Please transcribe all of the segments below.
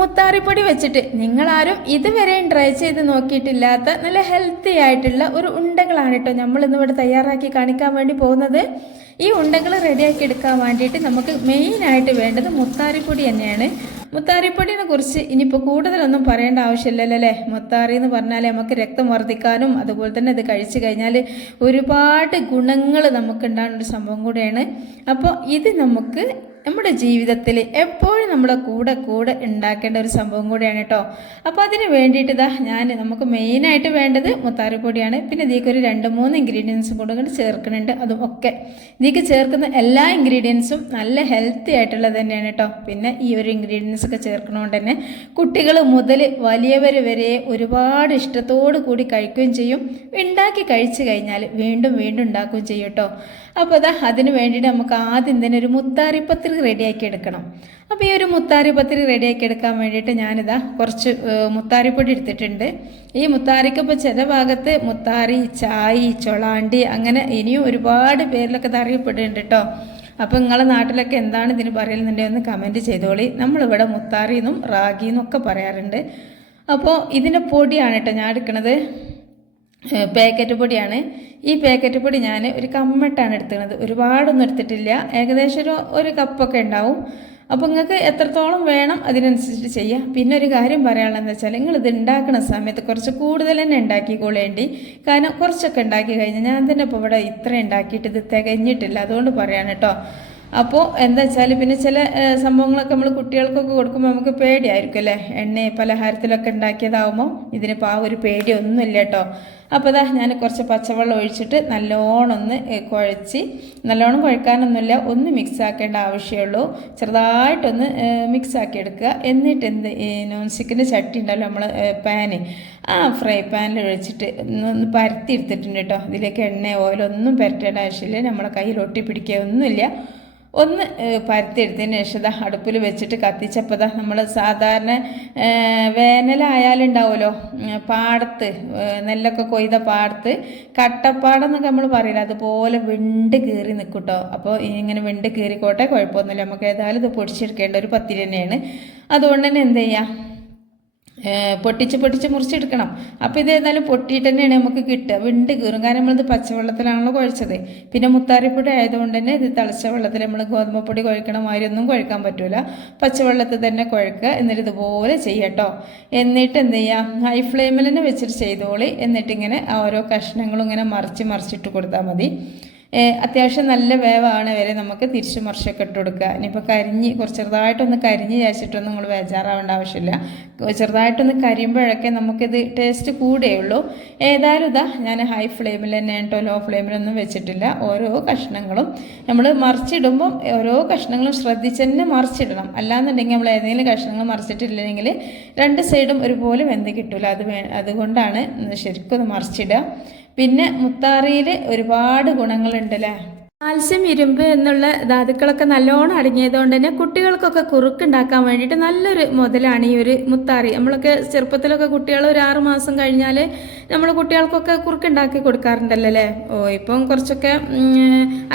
മുത്താറിപ്പൊടി വെച്ചിട്ട് നിങ്ങളാരും ഇതുവരെയും ട്രൈ ചെയ്ത് നോക്കിയിട്ടില്ലാത്ത നല്ല ഹെൽത്തി ആയിട്ടുള്ള ഒരു ഉണ്ടകളാണ് കേട്ടോ നമ്മളിന്നിവിടെ തയ്യാറാക്കി കാണിക്കാൻ വേണ്ടി പോകുന്നത്. ഈ ഉണ്ടകൾ റെഡിയാക്കി എടുക്കാൻ വേണ്ടിയിട്ട് നമുക്ക് മെയിനായിട്ട് വേണ്ടത് മുത്താറിപ്പൊടി തന്നെയാണ്. മുത്താറിപ്പൊടിയെ കുറിച്ച് ഇനിയിപ്പോൾ കൂടുതലൊന്നും പറയേണ്ട ആവശ്യമില്ലല്ലോ അല്ലേ. മുത്താറി എന്ന് പറഞ്ഞാൽ നമുക്ക് രക്തം വർദ്ധിക്കാനും അതുപോലെ തന്നെ ഇത് കഴിച്ചു കഴിഞ്ഞാൽ ഒരുപാട് ഗുണങ്ങൾ നമുക്കുണ്ടാകുന്ന ഒരു സംഭവം കൂടെയാണ്. അപ്പോൾ ഇത് നമുക്ക് നമ്മുടെ ജീവിതത്തിൽ എപ്പോഴും നമ്മുടെ കൂടെ ഉണ്ടാക്കേണ്ട ഒരു സംഭവം കൂടിയാണ് കേട്ടോ. അപ്പോൾ അതിന് വേണ്ടിയിട്ട് നമുക്ക് മെയിനായിട്ട് വേണ്ടത് മുത്താറിപ്പൊടിയാണ്. പിന്നെ ഇതിലേക്ക് ഒരു 2-3 ഇൻഗ്രീഡിയൻസും കൂടെ ചേർക്കുന്നുണ്ട്. അതും ഒക്കെ ഇതിലേക്ക് ചേർക്കുന്ന എല്ലാ ഇൻഗ്രീഡിയൻസും നല്ല ഹെൽത്തി ആയിട്ടുള്ളത് തന്നെയാണ് കേട്ടോ. പിന്നെ ഈ ഒരു ഇൻഗ്രീഡിയൻസ് ഒക്കെ ചേർക്കണോണ്ട് തന്നെ കുട്ടികൾ മുതൽ വലിയവർ വരെ ഒരുപാട് ഇഷ്ടത്തോടു കൂടി കഴിക്കുകയും ചെയ്യും. ഉണ്ടാക്കി കഴിച്ചു കഴിഞ്ഞാൽ വീണ്ടും ഉണ്ടാക്കുകയും ചെയ്യും കേട്ടോ. അപ്പോൾ അതിന് വേണ്ടിയിട്ട് നമുക്ക് ആദ്യം തന്നെ ഒരു മുത്താറിപ്പത്തിരി റെഡിയാക്കി എടുക്കണം. അപ്പോൾ ഈ ഒരു മുത്താറിപ്പത്തിരി റെഡിയാക്കി എടുക്കാൻ വേണ്ടിയിട്ട് ഞാനിതാ കുറച്ച് മുത്താറിപ്പൊടി എടുത്തിട്ടുണ്ട്. ഈ മുത്താറിക്ക് ഇപ്പോൾ ചില ഭാഗത്ത് മുത്താറി, ചായ്, ചൊളാണ്ടി അങ്ങനെ ഇനിയും ഒരുപാട് പേരിലൊക്കെ ഇത് അറിയപ്പെടുന്നുണ്ട് കേട്ടോ. അപ്പോൾ നിങ്ങളെ നാട്ടിലൊക്കെ എന്താണ് ഇതിന് പറയുന്നുണ്ടെങ്കിൽ ഒന്ന് കമൻറ്റ് ചെയ്തോളി. നമ്മളിവിടെ മുത്താറി എന്നും റാഗി എന്നൊക്കെ പറയാറുണ്ട്. അപ്പോൾ ഇതിൻ്റെ പൊടിയാണ് കേട്ടോ ഞാൻ എടുക്കുന്നത്. പാക്കറ്റ് പൊടിയാണ്. ഈ പാക്കറ്റ് പൊടി ഞാൻ ഒരു കമ്മട്ടാണ് എടുക്കുന്നത്. ഒരുപാടൊന്നും എടുത്തിട്ടില്ല. ഏകദേശം ഒരു കപ്പൊക്കെ ഉണ്ടാവും. അപ്പോൾ നിങ്ങൾക്ക് എത്രത്തോളം വേണം അതിനനുസരിച്ച് ചെയ്യാം. പിന്നെ ഒരു കാര്യം പറയാനുള്ളതെന്ന് വെച്ചാൽ നിങ്ങളിത് ഉണ്ടാക്കുന്ന സമയത്ത് കുറച്ച് കൂടുതൽ തന്നെ ഉണ്ടാക്കിക്കൊള്ളേണ്ടി. കാരണം കുറച്ചൊക്കെ ഉണ്ടാക്കി കഴിഞ്ഞാൽ ഞാൻ തന്നെ ഇപ്പോൾ ഇവിടെ ഇത്ര ഉണ്ടാക്കിയിട്ട് ഇത് തികഞ്ഞിട്ടില്ല. അതുകൊണ്ട് പറയാണ് കേട്ടോ. അപ്പോൾ എന്താ വെച്ചാൽ പിന്നെ ചില സംഭവങ്ങളൊക്കെ നമ്മൾ കുട്ടികൾക്കൊക്കെ കൊടുക്കുമ്പോൾ നമുക്ക് പേടിയായിരിക്കും അല്ലേ. എണ്ണ പലഹാരത്തിലൊക്കെ ഉണ്ടാക്കിയതാവുമ്പോൾ ഇതിനിപ്പോൾ ആ ഒരു പേടിയൊന്നുമില്ല കേട്ടോ. അപ്പോൾ ഞാൻ കുറച്ച് പച്ചവെള്ളം ഒഴിച്ചിട്ട് നല്ലോണം നല്ലോണം കുഴക്കാനൊന്നുമില്ല, ഒന്ന് മിക്സ് ആക്കേണ്ട ആവശ്യമുള്ളൂ. ചെറുതായിട്ടൊന്ന് മിക്സ് ആക്കി എടുക്കുക. എന്നിട്ട് നോൺ സ്റ്റിക്കിൻ്റെ ചട്ടി ഉണ്ടല്ലോ നമ്മൾ പാന്, ആ ഫ്രൈ പാനിൽ ഒഴിച്ചിട്ട് ഒന്ന് പരത്തി എടുത്തിട്ടുണ്ട് കേട്ടോ. ഇതിലേക്ക് എണ്ണ ഓയിലൊന്നും പരത്തേണ്ട ആവശ്യമില്ല. നമ്മളെ കയ്യിൽ ഒട്ടിപ്പിടിക്കുക ഒന്നുമില്ല. ഒന്ന് പരത്തിയെടുത്തതിന് ശേഷം അടുപ്പിൽ വെച്ചിട്ട് കത്തിച്ചപ്പോൾ നമ്മൾ സാധാരണ വേനലായാലുണ്ടാവുമല്ലോ പാടത്ത് നെല്ലൊക്കെ കൊയ്ത പാടത്ത് കട്ടപ്പാടെന്നൊക്കെ നമ്മൾ പറയില്ല, അതുപോലെ വിണ്ട് കീറി നിൽക്കും കേട്ടോ. അപ്പോൾ ഇങ്ങനെ വിണ്ട് കീറിക്കോട്ടെ, കുഴപ്പമൊന്നുമില്ല. നമുക്ക് ഏതായാലും ഇത് പൊടിച്ചെടുക്കേണ്ട ഒരു പത്തിരി തന്നെയാണ്. അതുകൊണ്ട് തന്നെ എന്ത് ചെയ്യാം, പൊട്ടിച്ച് മുറിച്ചെടുക്കണം. അപ്പോൾ ഇത് ഏതായാലും പൊട്ടിയിട്ട് തന്നെയാണ് നമുക്ക് കിട്ടുക. വിണ്ട് കീറും, കാരണം നമ്മളിത് പച്ചവെള്ളത്തിലാണല്ലോ കുഴച്ചത്. പിന്നെ മുത്താറിപ്പൊടി ആയതുകൊണ്ട് തന്നെ ഇത് തിളച്ച വെള്ളത്തിൽ നമ്മൾ ഗോതമ്പപ്പൊടി കുഴക്കണ മാതിരി ഒന്നും കുഴക്കാൻ പറ്റൂല. പച്ചവെള്ളത്തിൽ തന്നെ കുഴക്കുക. എന്നിട്ട് ഇതുപോലെ ചെയ്യട്ടോ. എന്നിട്ട് എന്ത് ചെയ്യാം, ഹൈ ഫ്ലെയിമിൽ തന്നെ വെച്ചിട്ട് ചെയ്തോളി. എന്നിട്ടിങ്ങനെ ഓരോ കഷ്ണങ്ങളും ഇങ്ങനെ മറിച്ചിട്ട് കൊടുത്താൽ മതി. അത്യാവശ്യം നല്ല വേവാണ് വരെ നമുക്ക് തിരിച്ച് മറിച്ചൊക്കെ ഇട്ട് കൊടുക്കുക. ഇനിയിപ്പോൾ ചെറുതായിട്ടൊന്ന് കരിഞ്ഞ് ചാച്ചിട്ടൊന്നും നിങ്ങൾ ബേജാറാവേണ്ട ആവശ്യമില്ല. ചെറുതായിട്ടൊന്ന് കരിയുമ്പോഴൊക്കെ നമുക്കിത് ടേസ്റ്റ് കൂടുകയുള്ളൂ. ഏതായാലും ഞാൻ ഹൈ ഫ്ലെയിമിൽ തന്നെ കേട്ടോ, ലോ ഫ്ലെയിമിലൊന്നും വെച്ചിട്ടില്ല. ഓരോ കഷ്ണങ്ങളും നമ്മൾ മറിച്ചിടുമ്പം ഓരോ കഷ്ണങ്ങളും ശ്രദ്ധിച്ച് തന്നെ മറിച്ചിടണം. അല്ലാന്നുണ്ടെങ്കിൽ നമ്മൾ ഏതെങ്കിലും കഷ്ണങ്ങൾ മറിച്ചിട്ടില്ലെങ്കിൽ 2 സൈഡും ഒരുപോലെ വെന്ത് കിട്ടില്ല. അതുകൊണ്ടാണ് ശരിക്കും മറിച്ചിടുക. പിന്നെ മുത്താറിയിൽ ഒരുപാട് ഗുണങ്ങളുണ്ടല്ലേ. കാൽസ്യം, ഇരുമ്പ് എന്നുള്ള ധാതുക്കളൊക്കെ നല്ലോണം അടങ്ങിയതുകൊണ്ട് തന്നെ കുട്ടികൾക്കൊക്കെ കുറുക്കുണ്ടാക്കാൻ വേണ്ടിയിട്ട് നല്ലൊരു മുതലാണ് ഈ ഒരു മുത്താറി. നമ്മളൊക്കെ ചെറുപ്പത്തിലൊക്കെ കുട്ടികൾ ഒരു 6 മാസം കഴിഞ്ഞാൽ നമ്മൾ കുട്ടികൾക്കൊക്കെ കുറുക്കുണ്ടാക്കി കൊടുക്കാറുണ്ടല്ലോ അല്ലേ. ഇപ്പം കുറച്ചൊക്കെ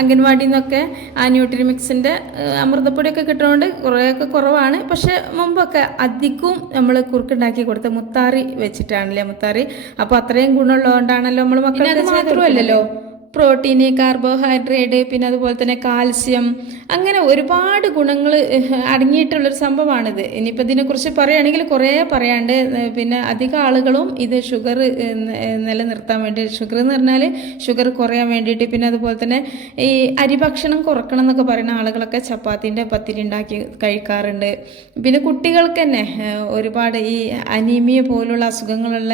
അംഗൻവാടിയിൽ നിന്നൊക്കെ ആ ന്യൂട്രിമിക്സിൻ്റെ അമൃതപ്പൊടിയൊക്കെ കിട്ടുന്നതുകൊണ്ട് കുറേയൊക്കെ കുറവാണ്. പക്ഷെ മുമ്പൊക്കെ അധികവും നമ്മൾ കുറുക്കുണ്ടാക്കി കൊടുത്ത മുത്താറി വെച്ചിട്ടാണല്ലേ മുത്താറി. അപ്പോൾ അത്രയും ഗുണമുള്ളതുകൊണ്ടാണല്ലോ നമ്മൾ മക്കൾക്ക് മാത്രമല്ലല്ലോ പ്രോട്ടീന്, കാർബോഹൈഡ്രേറ്റ്, പിന്നെ അതുപോലെ തന്നെ കാൽസ്യം, അങ്ങനെ ഒരുപാട് ഗുണങ്ങൾ അടങ്ങിയിട്ടുള്ളൊരു സംഭവമാണിത്. ഇനിയിപ്പോൾ ഇതിനെക്കുറിച്ച് പറയുകയാണെങ്കിൽ കുറേ പറയാണ്ട്. പിന്നെ അധികം ആളുകളും ഇത് ഷുഗർ നിലനിർത്താൻ വേണ്ടി, ഷുഗർ എന്ന് പറഞ്ഞാൽ ഷുഗർ കുറയാൻ വേണ്ടിയിട്ട്, പിന്നെ അതുപോലെ തന്നെ ഈ അരിഭക്ഷണം കുറക്കണം എന്നൊക്കെ പറയുന്ന ആളുകളൊക്കെ ചപ്പാത്തിൻ്റെ പത്തിരി ഉണ്ടാക്കി കഴിക്കാറുണ്ട്. പിന്നെ കുട്ടികൾക്ക് തന്നെ ഒരുപാട് ഈ അനീമിയ പോലുള്ള അസുഖങ്ങളുള്ള,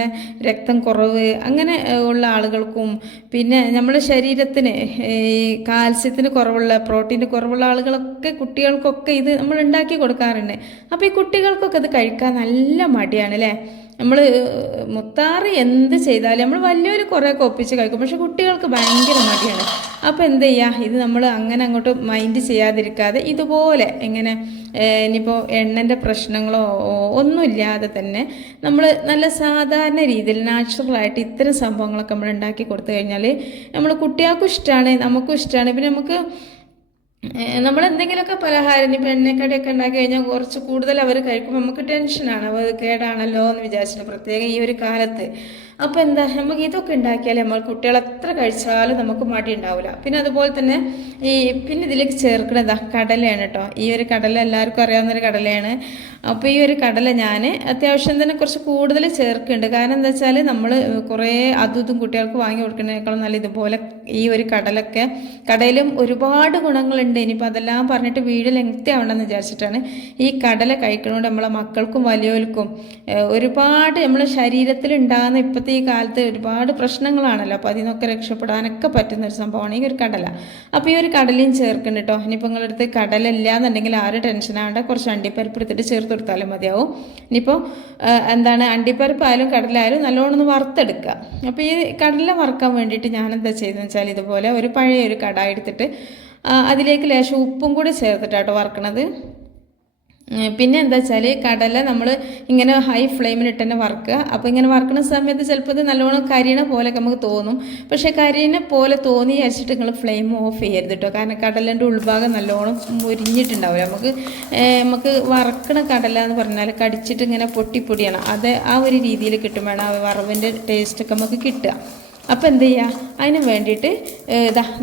രക്തം കുറവ് അങ്ങനെ ഉള്ള ആളുകൾക്കും, പിന്നെ നമ്മുടെ ശരീരത്തിന് ഈ കാൽസ്യത്തിന് കുറവുള്ള, പ്രോട്ടീന് കുറവുള്ള ആളുകളൊക്കെ കുട്ടികൾക്കൊക്കെ ഇത് നമ്മൾ ഉണ്ടാക്കി കൊടുക്കാറുണ്ട്. അപ്പോൾ ഈ കുട്ടികൾക്കൊക്കെ ഇത് കഴിക്കാൻ നല്ല മടിയാണ് അല്ലേ. നമ്മൾ മുത്താറി എന്ത് ചെയ്താലും നമ്മൾ വലിയൊരു കുറേയൊക്കെ ഒപ്പിച്ച് കഴിക്കും, പക്ഷെ കുട്ടികൾക്ക് ഭയങ്കര മടിയാണ്. അപ്പോൾ എന്ത് ചെയ്യുക, ഇത് നമ്മൾ അങ്ങനെ അങ്ങോട്ട് മൈൻഡ് ചെയ്യാതിരിക്കാതെ ഇതുപോലെ ഇങ്ങനെ ഇനിയിപ്പോൾ എണ്ണൻ്റെ പ്രശ്നങ്ങളോ ഒന്നുമില്ലാതെ തന്നെ നമ്മൾ നല്ല സാധാരണ രീതിയിൽ നാച്ചുറലായിട്ട് ഇത്തരം സംഭവങ്ങളൊക്കെ നമ്മൾ ഉണ്ടാക്കി കൊടുത്തു കഴിഞ്ഞാൽ നമ്മൾ കുട്ടികൾക്കും ഇഷ്ടമാണ്, നമുക്കും ഇഷ്ടമാണ്. പിന്നെ നമുക്ക് നമ്മളെന്തെങ്കിലുമൊക്കെ പലഹാരം ഇപ്പം എണ്ണക്കടിയൊക്കെ ഉണ്ടാക്കി കഴിഞ്ഞാൽ കുറച്ച് കൂടുതൽ അവർ കഴിക്കുമ്പോൾ നമുക്ക് ടെൻഷനാണ്, അവർ കേടാണല്ലോ എന്ന് വിചാരിച്ചിട്ട്, പ്രത്യേകം ഈ ഒരു കാലത്ത്. അപ്പോൾ എന്താ, നമുക്ക് ഇതൊക്കെ ഉണ്ടാക്കിയാൽ നമ്മൾ കുട്ടികൾ എത്ര കഴിച്ചാലും നമുക്ക് മടി ഉണ്ടാവില്ല. പിന്നെ അതുപോലെ തന്നെ പിന്നെ ഇതിലേക്ക് ചേർക്കണതാ കടലയാണ് കേട്ടോ. ഈ ഒരു കടല എല്ലാവർക്കും അറിയാവുന്നൊരു കടലയാണ്. അപ്പോൾ ഈ ഒരു കടല ഞാൻ അത്യാവശ്യം തന്നെ കുറച്ച് കൂടുതൽ ചേർക്കുന്നുണ്ട്. കാരണം എന്താ വെച്ചാൽ നമ്മൾ കുറേ അതും ഇതും കുട്ടികൾക്ക് വാങ്ങി കൊടുക്കുന്നതിനേക്കാളും നല്ല ഇതുപോലെ ഈ ഒരു കടലൊക്കെ, കടയിലും ഒരുപാട് ഗുണങ്ങളുണ്ട്. ഇനിയിപ്പോൾ അതെല്ലാം പറഞ്ഞിട്ട് വീഡിയോ ലെങ്തി ആവണമെന്ന് വിചാരിച്ചിട്ടാണ്. ഈ കടല കഴിക്കണോണ്ട് നമ്മളെ മക്കൾക്കും വലിയവർക്കും ഒരുപാട് നമ്മളെ ശരീരത്തിൽ ഉണ്ടാകുന്ന ഇപ്പോഴത്തെ ഈ കാലത്ത് ഒരുപാട് പ്രശ്നങ്ങളാണല്ലോ. അപ്പോൾ അതിൽ നിന്നൊക്കെ രക്ഷപ്പെടാനൊക്കെ പറ്റുന്നൊരു സംഭവമാണ് ഈ ഒരു കടല. അപ്പോൾ ഈ ഒരു കടലയും ചേർക്കണം കേട്ടോ. ഇനിയിപ്പോൾ നിങ്ങളടുത്ത് കടല ഇല്ല എന്നുണ്ടെങ്കിൽ ആരും ടെൻഷനാകണ്ട, കുറച്ച് അണ്ടിപ്പരിപ്പ് എടുത്തിട്ട് ചേർത്ത് കൊടുത്താലും മതിയാവും. ഇനിയിപ്പോൾ അണ്ടിപ്പരിപ്പായാലും കടലായാലും നല്ലോണം ഒന്ന് വറുത്തെടുക്കുക. അപ്പോൾ ഈ കടല വറുക്കാൻ വേണ്ടിയിട്ട് ഞാനെന്താ ചെയ്തതെന്ന് വെച്ചാൽ ഇതുപോലെ ഒരു പഴയ ഒരു കടായി എടുത്തിട്ട് അതിലേക്ക് ലേശം ഉപ്പും കൂടി ചേർത്തിട്ടാട്ടോ വറുക്കണത്. പിന്നെ എന്താ വെച്ചാൽ കടല നമ്മൾ ഇങ്ങനെ ഹൈ ഫ്ലെയിമിലിട്ട് തന്നെ വറുക്കുക. അപ്പോൾ ഇങ്ങനെ വറുക്കുന്ന സമയത്ത് ചിലപ്പോൾ ഇത് നല്ലോണം കരിയണ പോലെയൊക്കെ നമുക്ക് തോന്നും. പക്ഷേ കരിയണ പോലെ തോന്നി വിചാരിച്ചിട്ട് നിങ്ങൾ ഫ്ലെയിം ഓഫ് ചെയ്യരുത് കേട്ടോ. കാരണം കടലിൻ്റെ ഉൾഭാഗം നല്ലോണം മുരിഞ്ഞിട്ടുണ്ടാവില്ല. നമുക്ക് വറക്കണ കടല എന്ന് പറഞ്ഞാൽ കടിച്ചിട്ട് ഇങ്ങനെ പൊട്ടിപ്പൊടിയണം. അത് ആ ഒരു രീതിയിൽ കിട്ടും വേണം ആ വറവിൻ്റെ ടേസ്റ്റൊക്കെ നമുക്ക് കിട്ടുക. അപ്പോൾ എന്ത് ചെയ്യുക, അതിന് വേണ്ടിയിട്ട്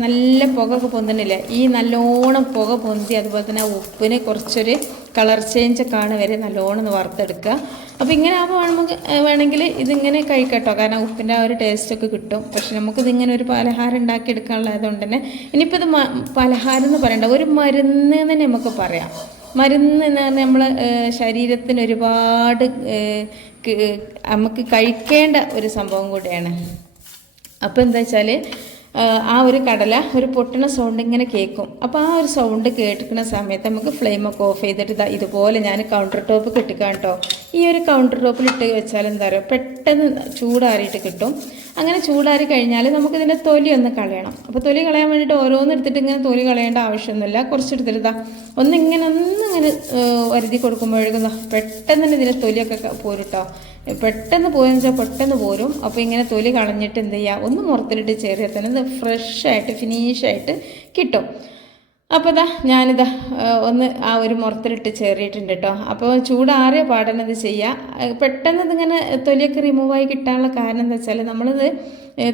നല്ല പുകയൊക്കെ പൊന്തുന്നില്ലേ, ഈ നല്ലോണം പുക പൊന്തി അതുപോലെ തന്നെ ആ ഉപ്പിന് കുറച്ചൊരു കളർ ചേഞ്ച് കാണുക വരെ നല്ലോണം ഒന്ന് വറുത്തെടുക്കുക. അപ്പോൾ ഇങ്ങനെ ആകുമ്പോൾ വേണമെങ്കിൽ ഇതിങ്ങനെ കഴിക്കട്ടോ, കാരണം ഉപ്പിൻ്റെ ആ ഒരു ടേസ്റ്റൊക്കെ കിട്ടും. പക്ഷെ നമുക്കിതിങ്ങനെ ഒരു പലഹാരം ഉണ്ടാക്കിയെടുക്കാനുള്ളതുകൊണ്ട് തന്നെ ഇനിയിപ്പോൾ ഇത് പലഹാരം എന്ന് പറയണ്ട, ഒരു മരുന്ന് തന്നെ നമുക്ക് പറയാം. മരുന്ന് എന്ന് പറഞ്ഞാൽ നമ്മളെ ശരീരത്തിന് ഒരുപാട് നമുക്ക് കഴിക്കേണ്ട ഒരു സംഭവം കൂടിയാണ്. അപ്പോൾ എന്താ വെച്ചാൽ ആ ഒരു കടല ഒരു പൊട്ടണ സൗണ്ട് ഇങ്ങനെ കേൾക്കും. അപ്പോൾ ആ ഒരു സൗണ്ട് കേട്ടിരിക്കുന്ന സമയത്ത് നമുക്ക് ഫ്ലെയിമൊക്കെ ഓഫ് ചെയ്തിട്ട് ഇതുപോലെ ഞാൻ കൗണ്ടർ ടോപ്പ് കെട്ടിക്കാം കേട്ടോ. ഈ ഒരു കൗണ്ടർ ടോപ്പിൽ ഇട്ട് വെച്ചാൽ എന്താ പറയുക, പെട്ടെന്ന് ചൂടാറിയിട്ട് കിട്ടും. അങ്ങനെ ചൂടാറി കഴിഞ്ഞാൽ നമുക്കിതിൻ്റെ തൊലി ഒന്ന് കളയണം. അപ്പോൾ തൊലി കളയാൻ വേണ്ടിയിട്ട് ഓരോന്ന് എടുത്തിട്ട് ഇങ്ങനെ തൊലി കളയേണ്ട ആവശ്യമൊന്നുമില്ല. കുറച്ചെടുത്തിട്ട് ഒന്നിങ്ങനെ വരുതി കൊടുക്കുമ്പോഴേക്കും പെട്ടെന്ന് തന്നെ ഇതിൻ്റെ തൊലിയൊക്കെ പോരും കേട്ടോ. പെട്ടെന്ന് പോയെന്ന് വെച്ചാൽ പെട്ടെന്ന് പോരും. അപ്പോൾ ഇങ്ങനെ തൊലി കളഞ്ഞിട്ട് എന്ത് ചെയ്യുക, ഒന്ന് മുറത്തിലിട്ട് ചേർത്ത് തന്നെ ഇത് ഫ്രഷായിട്ട് ഫിനിഷായിട്ട് കിട്ടും. അപ്പോൾ ഞാനിതാ ഒന്ന് ആ ഒരു മുറത്തിലിട്ട് ചേറിയിട്ടുണ്ട് കേട്ടോ. അപ്പോൾ ചൂടാറിയ പാടനത് ചെയ്യുക. പെട്ടെന്ന് ഇതിങ്ങനെ തൊലിയൊക്കെ റിമൂവായി കിട്ടാനുള്ള കാരണം എന്താ വെച്ചാൽ നമ്മളിത്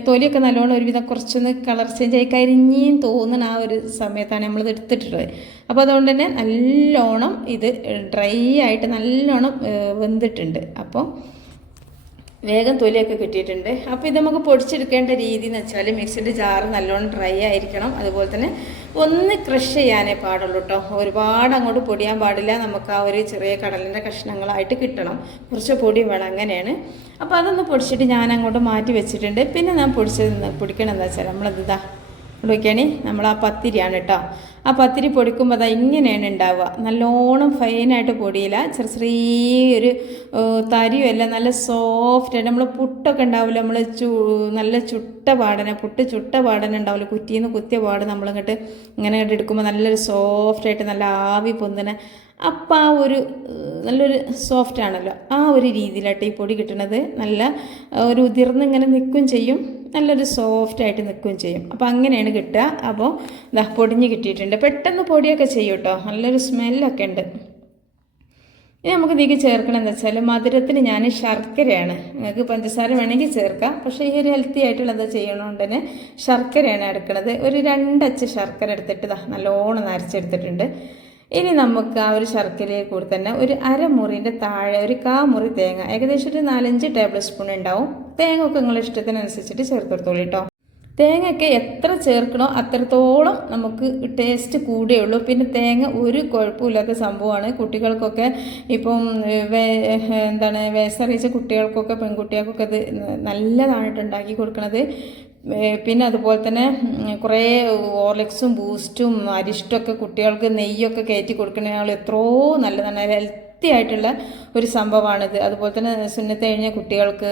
തൊലിയൊക്കെ നല്ലോണം ഒരുവിധം കുറച്ചൊന്ന് കളർ ചേഞ്ച് ആയി കരിഞ്ഞേം തോന്നുന്ന ആ ഒരു സമയത്താണ് നമ്മളിത് എടുത്തിട്ടുള്ളത്. അപ്പോൾ അതുകൊണ്ട് തന്നെ നല്ലോണം ഇത് ഡ്രൈ ആയിട്ട് നല്ലോണം വെന്തിട്ടുണ്ട്. അപ്പോൾ വേഗം തൊലിയൊക്കെ കിട്ടിയിട്ടുണ്ട്. അപ്പോൾ ഇത് നമുക്ക് പൊടിച്ചെടുക്കേണ്ട രീതി എന്ന് വെച്ചാൽ മിക്സിൻ്റെ ജാറ് നല്ലോണം ഡ്രൈ ആയിരിക്കണം. അതുപോലെ തന്നെ ഒന്ന് ക്രഷ് ചെയ്യാനേ പാടുള്ളൂ കേട്ടോ. ഒരുപാട് അങ്ങോട്ട് പൊടിയാൻ പാടില്ല. നമുക്ക് ആ ഒരു ചെറിയ കടലിൻ്റെ കഷ്ണങ്ങളായിട്ട് കിട്ടണം. കുറച്ച് പൊടി വേണം, അങ്ങനെയാണ്. അപ്പോൾ അതൊന്ന് പൊടിച്ചിട്ട് ഞാൻ അങ്ങോട്ട് മാറ്റി വെച്ചിട്ടുണ്ട്. പിന്നെ ഞാൻ പൊടിക്കണമെന്ന് വെച്ചാൽ നമ്മളത് പൊടിക്കണി നമ്മൾ ആ പത്തിരിയാണ് കേട്ടോ. ആ പത്തിരി പൊടിക്കുമ്പോൾ ഇങ്ങനെയാണ് ഉണ്ടാവുക. നല്ലോണം ഫൈനായിട്ട് പൊടിയില്ല, ചെറിയൊരു തരിയുമല്ല, നല്ല സോഫ്റ്റായിട്ട്. നമ്മൾ പുട്ടൊക്കെ ഉണ്ടാവില്ല, നമ്മൾ നല്ല ചുട്ട പാടന ഉണ്ടാവില്ല, കുറ്റിയിൽ നിന്ന് കുത്തിയ പാട് നമ്മളിങ്ങോട്ട് ഇങ്ങനെ എടുക്കുമ്പോൾ നല്ലൊരു സോഫ്റ്റായിട്ട് നല്ല ആവി പൊന്തുന്ന, അപ്പം ആ ഒരു നല്ലൊരു സോഫ്റ്റ് ആണല്ലോ, ആ ഒരു രീതിയിലായിട്ട് ഈ പൊടി കിട്ടുന്നത്. നല്ല ഒരു ഉതിർന്നിങ്ങനെ നിൽക്കുകയും ചെയ്യും, നല്ലൊരു സോഫ്റ്റായിട്ട് നിൽക്കുകയും ചെയ്യും. അപ്പോൾ അങ്ങനെയാണ് കിട്ടുക. അപ്പോൾ പൊടിഞ്ഞ് കിട്ടിയിട്ടുണ്ട്. പെട്ടെന്ന് പൊടിയൊക്കെ ചെയ്യും കേട്ടോ, നല്ലൊരു സ്മെല്ലൊക്കെ ഉണ്ട്. ഇനി നമുക്ക് ഇതിലേക്ക് ചേർക്കണം എന്ന് വെച്ചാൽ മധുരത്തിന് ഞാൻ ശർക്കരയാണ്. നിങ്ങൾക്ക് പഞ്ചസാര വേണമെങ്കിൽ ചേർക്കാം, പക്ഷേ ഈ ഒരു ഹെൽത്തി ആയിട്ടുള്ളത് ചെയ്യണോണ്ട് തന്നെ ശർക്കരയാണ് എടുക്കുന്നത്. ഒരു 2 അച്ച് ശർക്കര എടുത്തിട്ട് നല്ലോണം നരച്ചെടുത്തിട്ടുണ്ട്. ഇനി നമുക്ക് ആ ഒരു ശർക്കരയിൽ കൂടി തന്നെ ഒരു അരമുറിൻ്റെ താഴെ ഒരു 1/4 മുറി തേങ്ങ, ഏകദേശം ഒരു 4-5 ടേബിൾ സ്പൂൺ ഉണ്ടാവും. തേങ്ങ ഒക്കെ നിങ്ങളുടെ ഇഷ്ടത്തിനനുസരിച്ചിട്ട് ചേർത്തെടുത്തോളൂ കേട്ടോ. തേങ്ങയൊക്കെ എത്ര ചേർക്കണോ അത്രത്തോളം നമുക്ക് ടേസ്റ്റ് കൂടുകയുള്ളൂ. പിന്നെ തേങ്ങ ഒരു കുഴപ്പമില്ലാത്ത സംഭവമാണ്. കുട്ടികൾക്കൊക്കെ ഇപ്പം വയസ്സറിയിച്ച കുട്ടികൾക്കൊക്കെ പെൺകുട്ടികൾക്കൊക്കെ ഇത് നല്ലതാണ് ഉണ്ടാക്കി കൊടുക്കുന്നത്. പിന്നെ അതുപോലെ തന്നെ കുറേ ഓർലിക്സും ബൂസ്റ്റും അരിഷ്ടമൊക്കെ കുട്ടികൾക്ക് നെയ്യൊക്കെ കയറ്റി കൊടുക്കുന്നതിനാൽ എത്രയോ നല്ലതാണ്, ഹെൽത്തി ആയിട്ടുള്ള ഒരു സംഭവമാണിത്. അതുപോലെ തന്നെ സുന്നത്ത് കഴിഞ്ഞ കുട്ടികൾക്ക്,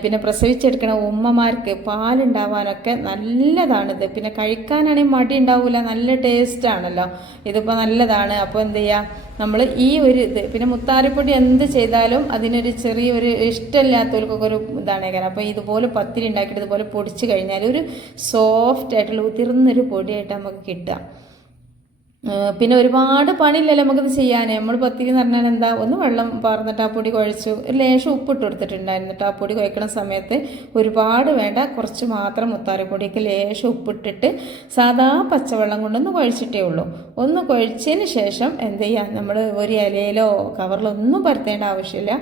പിന്നെ പ്രസവിച്ചെടുക്കുന്ന ഉമ്മമാർക്ക് പാലുണ്ടാവാനൊക്കെ നല്ലതാണിത്. പിന്നെ കഴിക്കാനാണെങ്കിൽ മടി ഉണ്ടാവില്ല, നല്ല ടേസ്റ്റാണല്ലോ, ഇതിപ്പോൾ നല്ലതാണ്. അപ്പോൾ എന്ത് ചെയ്യുക, നമ്മൾ ഈ ഒരു ഇത് പിന്നെ മുത്താറിപ്പൊടി എന്ത് ചെയ്താലും അതിനൊരു ചെറിയൊരു ഇഷ്ടമില്ലാത്തവർക്കൊക്കെ ഒരു ഇതാണ് കാരണം. അപ്പോൾ ഇതുപോലെ പത്തിരി ഉണ്ടാക്കിയിട്ട് ഇതുപോലെ പൊടിച്ച് കഴിഞ്ഞാൽ ഒരു സോഫ്റ്റ് ആയിട്ടുള്ള ഉതിർന്നൊരു പൊടിയായിട്ട് നമുക്ക് കിട്ടുക. പിന്നെ ഒരുപാട് പണിയില്ലല്ലോ നമുക്കിത് ചെയ്യാൻ. നമ്മൾ പത്തിരി എന്ന് പറഞ്ഞാൽ എന്താ, ഒന്ന് വെള്ളം പാർന്നിട്ട് ആ പൊടി കുഴച്ചു, ഒരു ലേശം ഉപ്പിട്ട് കൊടുത്തിട്ടുണ്ടായിരുന്നിട്ട് ആ പൊടി കുഴക്കണ സമയത്ത് ഒരുപാട് വേണ്ട, കുറച്ച് മാത്രം മുത്താറിപ്പൊടിക്ക് ലേശം ഉപ്പിട്ടിട്ട് സാധാ പച്ചവെള്ളം കൊണ്ടൊന്ന് കുഴച്ചിട്ടേ ഉള്ളൂ. ഒന്ന് കുഴച്ചതിന് ശേഷം എന്ത് ചെയ്യുക, നമ്മൾ ഒരു ഇലയിലോ കവറിലോ ഒന്നും പരത്തേണ്ട ആവശ്യമില്ല.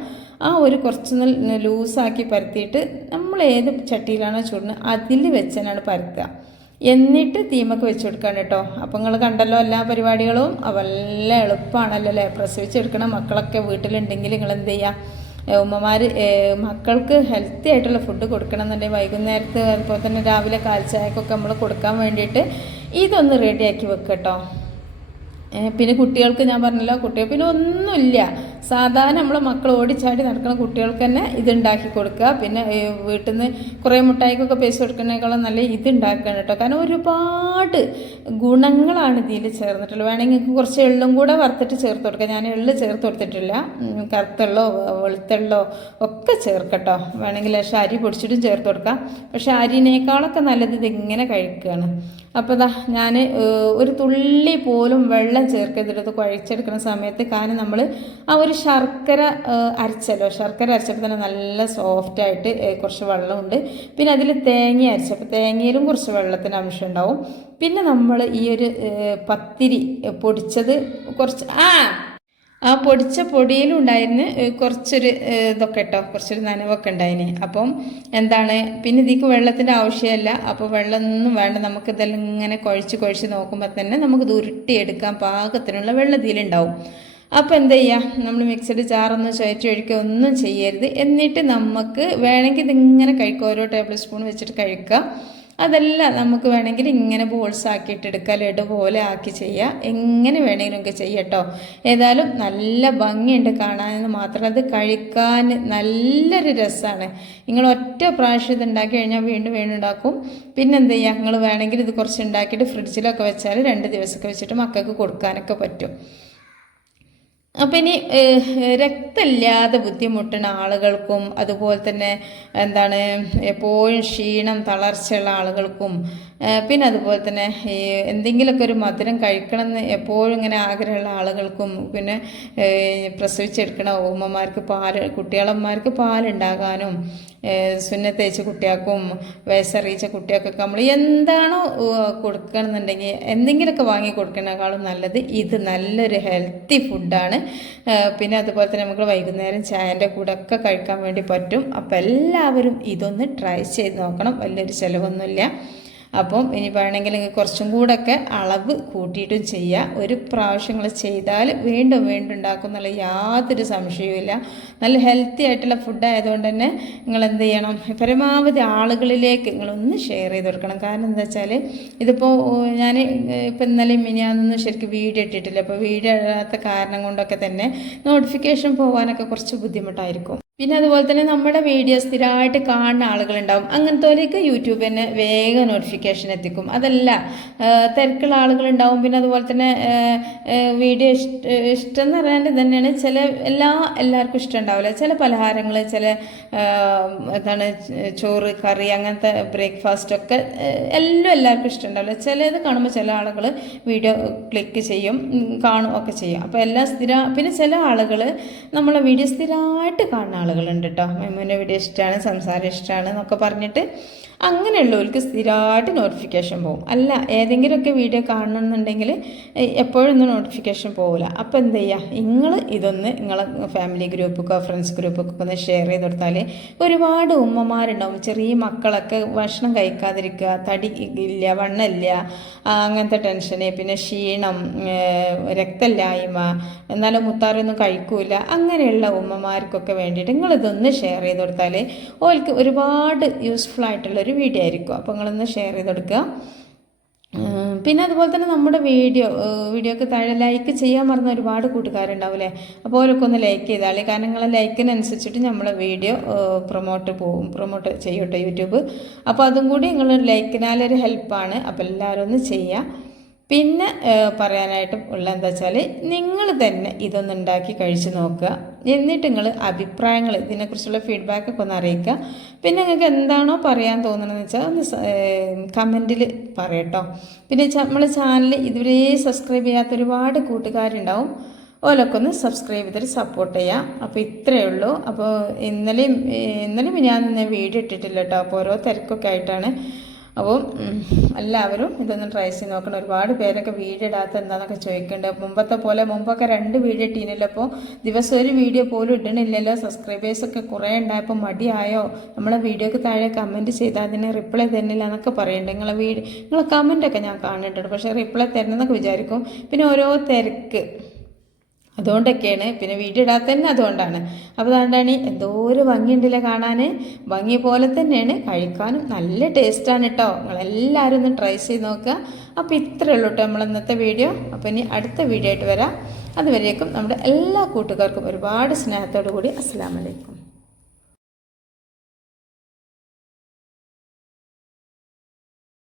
ആ ഒരു കുറച്ച് ലൂസാക്കി പരത്തിയിട്ട് നമ്മൾ ഏത് ചട്ടിയിലാണോ ചൂടുന്നത് അതിൽ വെച്ചാണ് പരത്തുക. എന്നിട്ട് തീമൊക്കെ വെച്ച് കൊടുക്കാൻ കേട്ടോ. അപ്പം നിങ്ങൾ കണ്ടല്ലോ എല്ലാ പരിപാടികളും. വല്ല എളുപ്പമാണല്ലോ അല്ലേ. പ്രസവിച്ചെടുക്കണ മക്കളൊക്കെ വീട്ടിലുണ്ടെങ്കിൽ നിങ്ങൾ എന്ത് ചെയ്യുക, ഉമ്മമാർ മക്കൾക്ക് ഹെൽത്തി ആയിട്ടുള്ള ഫുഡ് കൊടുക്കണം എന്നുണ്ടെങ്കിൽ വൈകുന്നേരത്ത് അതുപോലെ തന്നെ രാവിലെ കാൽച്ചായക്കൊക്കെ നമ്മൾ കൊടുക്കാൻ വേണ്ടിയിട്ട് ഇതൊന്ന് റെഡിയാക്കി വെക്കുക കേട്ടോ. പിന്നെ കുട്ടികൾക്ക് ഞാൻ പറഞ്ഞല്ലോ, കുട്ടികൾ പിന്നെ ഒന്നുമില്ല, സാധാരണ നമ്മളെ മക്കൾ ഓടിച്ചാടി നടക്കുന്ന കുട്ടികൾക്ക് തന്നെ ഇതുണ്ടാക്കി കൊടുക്കുക. പിന്നെ വീട്ടിൽ നിന്ന് കുറേ മുട്ടായിക്കൊക്കെ പൈസ കൊടുക്കുന്നതിനേക്കാളും നല്ല ഇതുണ്ടാക്കണം കേട്ടോ. കാരണം ഒരുപാട് ഗുണങ്ങളാണ് ഇതിൽ ചേർന്നിട്ടുള്ളത്. വേണമെങ്കിൽ നിങ്ങൾക്ക് കുറച്ച് എള്ളും കൂടെ വറുത്തിട്ട് ചേർത്ത് കൊടുക്കുക. ഞാൻ എള്ള് ചേർത്ത് കൊടുത്തിട്ടില്ല, കറുത്തെള്ളോ വെളുത്തെള്ളോ ഒക്കെ ചേർക്കട്ടോ. വേണമെങ്കിൽ ലേശം അരി പൊടിച്ചിട്ടും ചേർത്ത് കൊടുക്കാം. പക്ഷേ അരിനേക്കാളൊക്കെ നല്ലത് ഇതിങ്ങനെ കഴിക്കുകയാണ്. അപ്പോൾ ഇതാ ഞാൻ ഒരു തുള്ളി പോലും വെള്ളം ചേർക്കരുത് കുഴച്ചെടുക്കുന്ന സമയത്ത്. കാരണം നമ്മൾ ആ ഒരു ശർക്കര അരച്ചപ്പോൾ തന്നെ നല്ല സോഫ്റ്റായിട്ട് കുറച്ച് വെള്ളമുണ്ട്. പിന്നെ അതിൽ തേങ്ങ അരച്ചപ്പോൾ തേങ്ങയിലും കുറച്ച് വെള്ളത്തിന് അംശം ഉണ്ടാവും. പിന്നെ നമ്മൾ ഈ ഒരു പത്തിരി പൊടിച്ചത് കുറച്ച് ആ പൊടിച്ച പൊടിയിലും ഉണ്ടായിരുന്നു കുറച്ചൊരു ഇതൊക്കെ കേട്ടോ, കുറച്ചൊരു നനവൊക്കെ ഉണ്ടായിന്. അപ്പം എന്താണ്, പിന്നെ ഇതിക്ക് വെള്ളത്തിൻ്റെ ആവശ്യമില്ല. അപ്പോൾ വെള്ളമൊന്നും വേണ്ട. നമുക്കിതെല്ലാം ഇങ്ങനെ കുഴച്ച് നോക്കുമ്പോൾ തന്നെ നമുക്കിത് ഉരുട്ടിയെടുക്കാൻ പാകത്തിനുള്ള വെള്ളം ഇതിലുണ്ടാവും. അപ്പോൾ എന്താ ചെയ്യുക, നമ്മൾ മിക്സഡ് ജാറൊന്നും ചുഴറ്റി ഒഴിക്കുക ഒന്നും ചെയ്യരുത്. എന്നിട്ട് നമുക്ക് വേണമെങ്കിൽ ഇതിങ്ങനെ കഴിക്കുക, ഓരോ ടേബിൾ സ്പൂൺ വെച്ചിട്ട് കഴിക്കുക. അതല്ല നമുക്ക് വേണമെങ്കിൽ ഇങ്ങനെ ബോൾസ് ആക്കിയിട്ടെടുക്കുക, ലഡു പോലെ ആക്കി ചെയ്യുക, എങ്ങനെ വേണമെങ്കിലും ഒക്കെ ചെയ്യട്ടോ. ഏതായാലും നല്ല ഭംഗിയുണ്ട് കാണാനെന്ന് മാത്രമല്ല അത് കഴിക്കാൻ നല്ലൊരു രസമാണ്. നിങ്ങൾ ഒറ്റ പ്രാവശ്യം ഇത് ഉണ്ടാക്കി കഴിഞ്ഞാൽ വീണ്ടും ഉണ്ടാക്കും. പിന്നെ എന്ത് ചെയ്യുക, നിങ്ങൾ വേണമെങ്കിൽ ഇത് കുറച്ച് ഉണ്ടാക്കിയിട്ട് ഫ്രിഡ്ജിലൊക്കെ വെച്ചാൽ 2 ദിവസമൊക്കെ വെച്ചിട്ട് മക്കൾക്ക് കൊടുക്കാനൊക്കെ പറ്റും. അപ്പം ഇനി രക്തമില്ലാതെ ബുദ്ധിമുട്ടുന്ന ആളുകൾക്കും അതുപോലെ തന്നെ എന്താണ് എപ്പോഴും ക്ഷീണം തളർച്ചയുള്ള ആളുകൾക്കും പിന്നെ അതുപോലെ തന്നെ ഈ എന്തെങ്കിലുമൊക്കെ ഒരു മധുരം കഴിക്കണമെന്ന് എപ്പോഴും ഇങ്ങനെ ആഗ്രഹമുള്ള ആളുകൾക്കും പിന്നെ പ്രസവിച്ചെടുക്കണ ഉമ്മമാർക്ക് കുട്ടികളന്മാർക്ക് പാലുണ്ടാകാനും സുന്നത്തയച്ച കുട്ടികൾക്കും വയസ്സറിയിച്ച കുട്ടികൾക്കൊക്കെ നമ്മൾ എന്താണോ കൊടുക്കണമെന്നുണ്ടെങ്കിൽ എന്തെങ്കിലുമൊക്കെ വാങ്ങി കൊടുക്കുന്നതിനേക്കാളും നല്ലത് ഇത് നല്ലൊരു ഹെൽത്തി ഫുഡാണ്. പിന്നെ അതുപോലെ തന്നെ നമുക്ക് വൈകുന്നേരം ചായൻ്റെ കൂടെ ഒക്കെ കഴിക്കാൻ വേണ്ടി പറ്റും. അപ്പോൾ എല്ലാവരും ഇതൊന്ന് ട്രൈ ചെയ്ത് നോക്കണം, വലിയൊരു ചിലവൊന്നുമില്ല. അപ്പം ഇനി വേണമെങ്കിൽ കുറച്ചും കൂടെയൊക്കെ അളവ് കൂട്ടിയിട്ടും ചെയ്യുക. ഒരു പ്രാവശ്യങ്ങൾ ചെയ്താൽ വീണ്ടും ഉണ്ടാക്കും എന്നുള്ള യാതൊരു സംശയവുമില്ല. നല്ല ഹെൽത്തി ആയിട്ടുള്ള ഫുഡ് ആയതുകൊണ്ട് തന്നെ നിങ്ങൾ എന്ത് ചെയ്യണം, പരമാവധി ആളുകളിലേക്ക് നിങ്ങളൊന്ന് ഷെയർ ചെയ്ത് കൊടുക്കണം. കാരണം എന്താ വെച്ചാൽ ഇതിപ്പോൾ ഞാൻ ഇപ്പം ഇന്നലെ മിനിയാന്നൊന്നും ശരിക്കും വീഡിയോ ഇട്ടിട്ടില്ല. അപ്പോൾ വീഡിയോ ഇടാത്ത കാരണം കൊണ്ടൊക്കെ തന്നെ നോട്ടിഫിക്കേഷൻ പോകാനൊക്കെ കുറച്ച് ബുദ്ധിമുട്ടായിരിക്കും. പിന്നെ അതുപോലെ തന്നെ നമ്മുടെ വീഡിയോ സ്ഥിരമായിട്ട് കാണുന്ന ആളുകളുണ്ടാവും. അങ്ങനത്തോലേക്ക് യൂട്യൂബ് തന്നെ വേഗം നോട്ടിഫിക്കേഷൻ എത്തിക്കും. അതല്ല തിരക്കുള്ള ആളുകളുണ്ടാവും. പിന്നെ അതുപോലെ തന്നെ വീഡിയോ ഇഷ്ടം എന്ന് പറയാണ്ട് തന്നെയാണ് എല്ലാവർക്കും ഇഷ്ടം ഉണ്ടാവില്ല. ചില പലഹാരങ്ങൾ ചില എന്താണ് ചോറ് കറി അങ്ങനത്തെ ബ്രേക്ക്ഫാസ്റ്റൊക്കെ എല്ലാവർക്കും ഇഷ്ടം ഉണ്ടാവില്ല. ചിലത് കാണുമ്പോൾ ചില ആളുകൾ വീഡിയോ ക്ലിക്ക് ചെയ്യും, കാണും ഒക്കെ ചെയ്യും. അപ്പോൾ പിന്നെ ചില ആളുകൾ നമ്മളെ വീഡിയോ സ്ഥിരമായിട്ട് കാണുന്ന ആളുകളുണ്ട് കേട്ടോ. മെമ്മുവിൻ്റെ വീഡിയോ ഇഷ്ടമാണ്, സംസാരം ഇഷ്ടമാണ് എന്നൊക്കെ പറഞ്ഞിട്ട് അങ്ങനെയുള്ളവർക്ക് സ്ഥിരമായിട്ട് നോട്ടിഫിക്കേഷൻ പോകും. അല്ല ഏതെങ്കിലുമൊക്കെ വീഡിയോ കാണണമെന്നുണ്ടെങ്കിൽ എപ്പോഴൊന്നും നോട്ടിഫിക്കേഷൻ പോകില്ല. അപ്പോൾ എന്ത് ചെയ്യുക, നിങ്ങൾ ഇതൊന്ന് നിങ്ങളെ ഫാമിലി ഗ്രൂപ്പൊക്കെ ഫ്രണ്ട്സ് ഗ്രൂപ്പൊക്കെ ഒന്ന് ഷെയർ ചെയ്ത് കൊടുത്താൽ ഒരുപാട് ഉമ്മമാരുണ്ടാവും. ചെറിയ മക്കളൊക്കെ ഭക്ഷണം കഴിക്കാതിരിക്കുക, തടി ഇല്ല, വണ്ണമില്ല, അങ്ങനത്തെ ടെൻഷന്, പിന്നെ ക്ഷീണം, രക്തമില്ലായ്മ, എന്നാലും മുത്താറൊന്നും കഴിക്കൂല, അങ്ങനെയുള്ള ഉമ്മമാർക്കൊക്കെ വേണ്ടിയിട്ട് നിങ്ങളിതൊന്ന് ഷെയർ ചെയ്ത് കൊടുത്താൽ ഓൾക്ക് ഒരുപാട് യൂസ്ഫുൾ ആയിട്ടുള്ളൊരു വീഡിയോ ആയിരിക്കും. അപ്പോൾ നിങ്ങളൊന്ന് ഷെയർ ചെയ്ത് കൊടുക്കുക. പിന്നെ അതുപോലെ തന്നെ നമ്മുടെ വീഡിയോക്ക് താഴെ ലൈക്ക് ചെയ്യാൻ മറന്ന ഒരുപാട് കൂട്ടുകാരുണ്ടാവില്ലേ. അപ്പോൾ അവരൊക്കെ ഒന്ന് ലൈക്ക് ചെയ്താലേ, കാരണം നിങ്ങളെ ലൈക്കിനനുസരിച്ചിട്ട് നമ്മളെ വീഡിയോ പ്രൊമോട്ട് ചെയ്യട്ടെ യൂട്യൂബ്. അപ്പോൾ അതും കൂടി നിങ്ങൾ ലൈക്കിനാലൊരു ഹെൽപ്പാണ്. അപ്പോൾ എല്ലാവരും ഒന്ന് ചെയ്യുക. പിന്നെ പറയാനായിട്ടും ഉള്ള എന്താ വെച്ചാൽ നിങ്ങൾ തന്നെ ഇതൊന്ന് ഉണ്ടാക്കി കഴിച്ച് നോക്കുക. എന്നിട്ട് നിങ്ങൾ അഭിപ്രായങ്ങൾ ഇതിനെക്കുറിച്ചുള്ള ഫീഡ്ബാക്കൊക്കെ ഒന്ന് അറിയിക്കുക. പിന്നെ നിങ്ങൾക്ക് എന്താണോ പറയാൻ തോന്നുന്നതെന്ന് വെച്ചാൽ ഒന്ന് കമൻറ്റിൽ പറയട്ടോ. പിന്നെ നമ്മളെ ചാനൽ ഇതുവരെ സബ്സ്ക്രൈബ് ചെയ്യാത്ത ഒരുപാട് കൂട്ടുകാരുണ്ടാവും. ഓലൊക്കെ ഒന്ന് സബ്സ്ക്രൈബ് ചെയ്തിട്ട് സപ്പോർട്ട് ചെയ്യാം. അപ്പോൾ ഇത്രയേ ഉള്ളൂ. അപ്പോൾ ഇന്നലെയും ഞാൻ വീഡിയോ ഇട്ടിട്ടില്ല കേട്ടോ. അപ്പോൾ ഓരോ തിരക്കൊക്കെ ആയിട്ടാണ്. അപ്പോൾ എല്ലാവരും ഇതൊന്ന് ട്രൈ ചെയ്ത് നോക്കണം. ഒരുപാട് പേരൊക്കെ വീഡിയോ ഇടാത്ത എന്താണെന്നൊക്കെ ചോദിക്കുന്നുണ്ട്. മുമ്പൊക്കെ 2 വീഡിയോ ഇട്ടീനല്ലോ. അപ്പോൾ ദിവസം ഒരു വീഡിയോ പോലും ഇടണില്ലല്ലോ. സബ്സ്ക്രൈബേഴ്സൊക്കെ കുറേ ഉണ്ടായപ്പോൾ മടിയായോ, നമ്മളെ വീഡിയോക്ക് താഴെ കമൻറ്റ് ചെയ്താൽ അതിന് റിപ്ലൈ തരുന്നില്ല എന്നൊക്കെ പറയുന്നുണ്ട്. നിങ്ങളെ കമൻറ്റൊക്കെ ഞാൻ കാണുന്നുണ്ട്, പക്ഷേ റിപ്ലൈ തരണമെന്നൊക്കെ വിചാരിക്കും. പിന്നെ ഓരോ തിരക്ക് അതുകൊണ്ടൊക്കെയാണ്. പിന്നെ വീഡിയോ ഇടാത്ത തന്നെ അതുകൊണ്ടാണ്. അപ്പോൾ അതുകൊണ്ടാണ് എന്തോ ഒരു ഭംഗിയുണ്ടല്ലേ കാണാൻ. ഭംഗി പോലെ തന്നെയാണ് കഴിക്കാനും നല്ല ടേസ്റ്റാണ് കേട്ടോ. നിങ്ങളെല്ലാവരും ഒന്ന് ട്രൈ ചെയ്ത് നോക്കുക. അപ്പോൾ ഇത്രയേ ഉള്ളൂ കേട്ടോ നമ്മൾ ഇന്നത്തെ വീഡിയോ. അപ്പോൾ ഇനി അടുത്ത വീഡിയോ ആയിട്ട് വരാം. അതുവരേക്കും നമ്മുടെ എല്ലാ കൂട്ടുകാർക്കും ഒരുപാട് സ്നേഹത്തോടു കൂടി അസ്സലാമു അലൈക്കും.